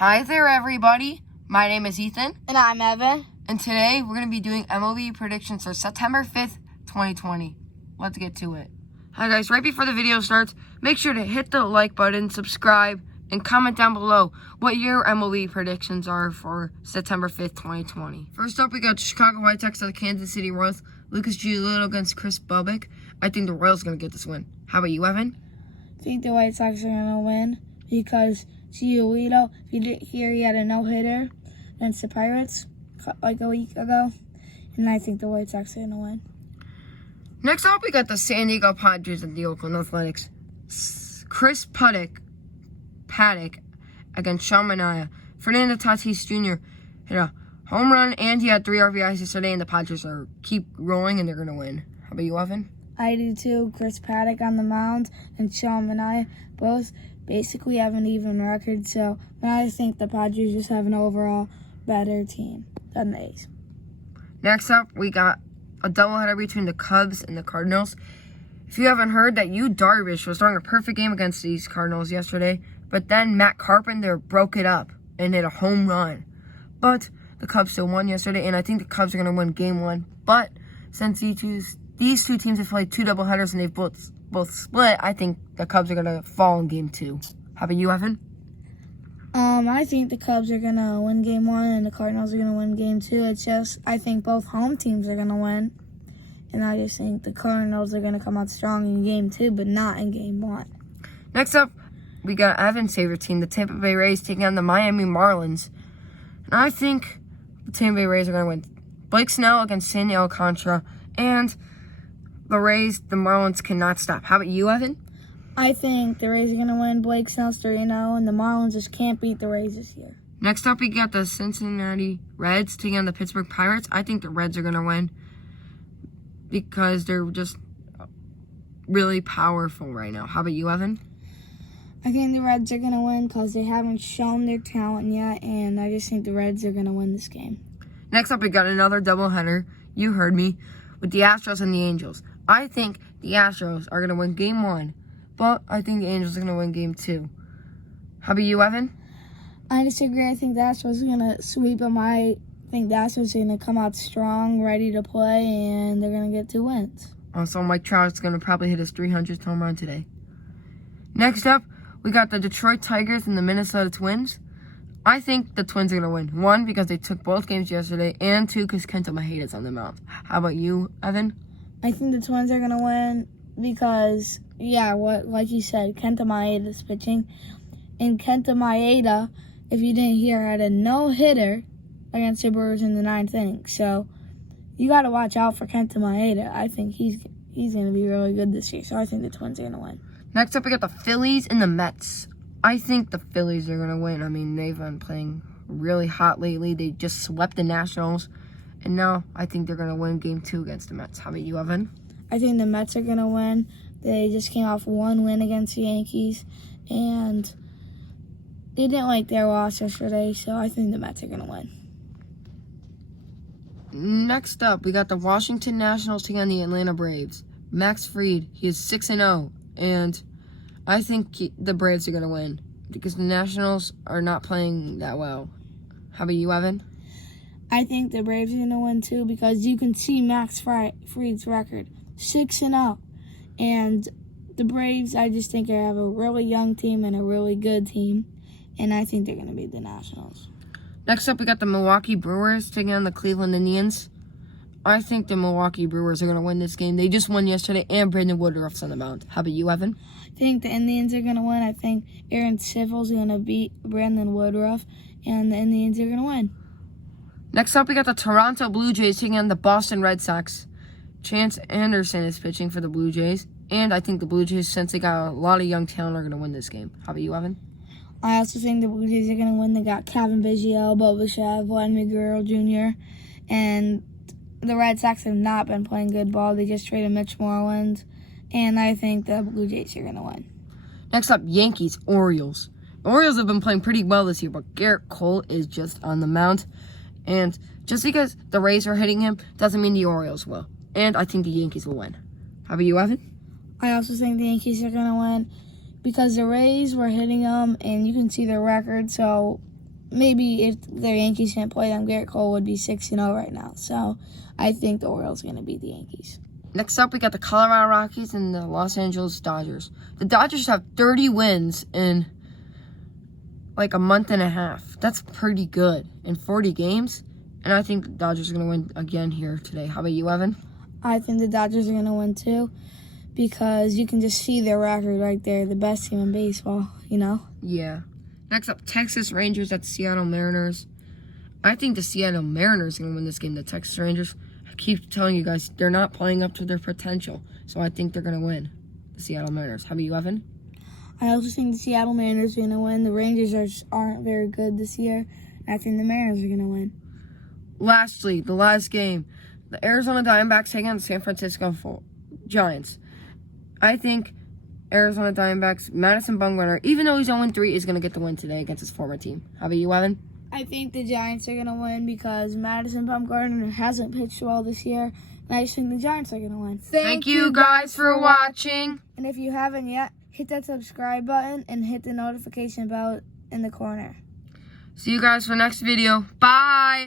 Hi there, everybody. My name is Ethan. And I'm Evan. And today we're going to be doing MLB predictions for September 5th, 2020. Let's get to it. Hi, guys. Right before the video starts, make sure to hit the like button, subscribe, and comment down below what your MLB predictions are for September 5th, 2020. First up, we got Chicago White Sox at the Kansas City Royals. Lucas Giolito against Chris Bubbick. I think the Royals are going to get this win. How about you, Evan? I think the White Sox are going to win because Giolito, if you didn't hear, he had a no-hitter against the Pirates like a week ago. And I think the White Sox are going to win. Next up, we got the San Diego Padres and the Oakland Athletics. Chris Paddock against Sean Manaea. Fernando Tatis Jr. hit a home run, and he had 3 RBIs yesterday, and the Padres keep rolling, and they're going to win. How about you, Evan? I do too. Chris Paddock on the mound and Sean Manaea both basically have an even record. So I think the Padres just have an overall better team than the A's. Next up, we got a doubleheader between the Cubs and the Cardinals. If you haven't heard, that Yu Darvish was throwing a perfect game against these Cardinals yesterday, but then Matt Carpenter broke it up and hit a home run. But the Cubs still won yesterday, and I think the Cubs are going to win Game 1. But since these two teams have played 2 doubleheaders and they've both split, I think the Cubs are going to fall in Game 2. How about you, Evan? I think the Cubs are going to win Game 1 and the Cardinals are going to win Game 2. It's just, I think both home teams are going to win. And I just think the Cardinals are going to come out strong in Game 2, but not in Game 1. Next up, we got Evan's favorite team, the Tampa Bay Rays, taking on the Miami Marlins. And I think the Tampa Bay Rays are going to win. Blake Snell against Sandy Alcantara. And the Marlins cannot stop. How about you, Evan? I think the Rays are going to win. Blake Snell's 3-0, and the Marlins just can't beat the Rays this year. Next up, we got the Cincinnati Reds taking on the Pittsburgh Pirates. I think the Reds are going to win because they're just really powerful right now. How about you, Evan? I think the Reds are going to win because they haven't shown their talent yet, and I just think the Reds are going to win this game. Next up, we got another doubleheader. You heard me. With the Astros and the Angels. I think the Astros are going to win Game 1, but I think the Angels are going to win Game 2. How about you, Evan? I disagree. I think the Astros are going to sweep them. I think the Astros are going to come out strong, ready to play, and they're going to get 2 wins. Also, Mike Trout's going to probably hit his 300th home run today. Next up, we got the Detroit Tigers and the Minnesota Twins. I think the Twins are going to win. 1, because they took both games yesterday, and 2, because Kenta Maeda's on the mound. How about you, Evan? I think the Twins are going to win because, like you said, Kenta Maeda's pitching. And Kenta Maeda, if you didn't hear, had a no-hitter against the Brewers in the 9th inning. So you got to watch out for Kenta Maeda. I think he's going to be really good this year. So I think the Twins are going to win. Next up, we got the Phillies and the Mets. I think the Phillies are going to win. I mean, they've been playing really hot lately. They just swept the Nationals. And now I think they're going to win Game 2 against the Mets. How about you, Evan? I think the Mets are going to win. They just came off 1 win against the Yankees. And they didn't like their loss yesterday. So I think the Mets are going to win. Next up, we got the Washington Nationals taking on the Atlanta Braves. Max Fried, he is 6-0. And I think the Braves are going to win because the Nationals are not playing that well. How about you, Evan? I think the Braves are going to win, too, because you can see Max Fried's record, 6-0. And the Braves, I just think, have a really young team and a really good team. And I think they're going to beat the Nationals. Next up, we got the Milwaukee Brewers taking on the Cleveland Indians. I think the Milwaukee Brewers are going to win this game. They just won yesterday, and Brandon Woodruff's on the mound. How about you, Evan? I think the Indians are going to win. I think Aaron Sivel's going to beat Brandon Woodruff, and the Indians are going to win. Next up, we got the Toronto Blue Jays taking on the Boston Red Sox. Chance Anderson is pitching for the Blue Jays, and I think the Blue Jays, since they got a lot of young talent, are going to win this game. How about you, Evan? I also think the Blue Jays are going to win. They got Kevin Biggio, Bo Bichette, Vladimir Guerrero Jr., and the Red Sox have not been playing good ball. They just traded Mitch Moreland, and I think the Blue Jays are going to win. Next up, Yankees, Orioles. The Orioles have been playing pretty well this year, but Garrett Cole is just on the mound. And just because the Rays are hitting him doesn't mean the Orioles will. And I think the Yankees will win. How about you, Evan? I also think the Yankees are going to win because the Rays were hitting them, and you can see their record. So maybe if the Yankees didn't play them, Garrett Cole would be 6-0 right now. So I think the Orioles are going to beat the Yankees. Next up, we got the Colorado Rockies and the Los Angeles Dodgers. The Dodgers have 30 wins in like a month and a half. That's pretty good in 40 games. And I think the Dodgers are going to win again here today. How about you, Evan? I think the Dodgers are going to win too, because you can just see their record right there. The best team in baseball, you know? Yeah. Next up, Texas Rangers at the Seattle Mariners. I think the Seattle Mariners are going to win this game. The Texas Rangers, I keep telling you guys, they're not playing up to their potential. So I think they're going to win, the Seattle Mariners. How about you, Evan? I also think the Seattle Mariners are going to win. The Rangers aren't very good this year. I think the Mariners are going to win. Lastly, the last game. The Arizona Diamondbacks taking on the San Francisco Giants. I think Arizona Diamondbacks, Madison Bumgarner, even though he's 0-3, is going to get the win today against his former team. How about you, Evan? I think the Giants are going to win because Madison Bumgarner hasn't pitched well this year. And I just think the Giants are going to win. Thank you guys for watching. And if you haven't yet, hit that subscribe button and hit the notification bell in the corner. See you guys for next video. Bye.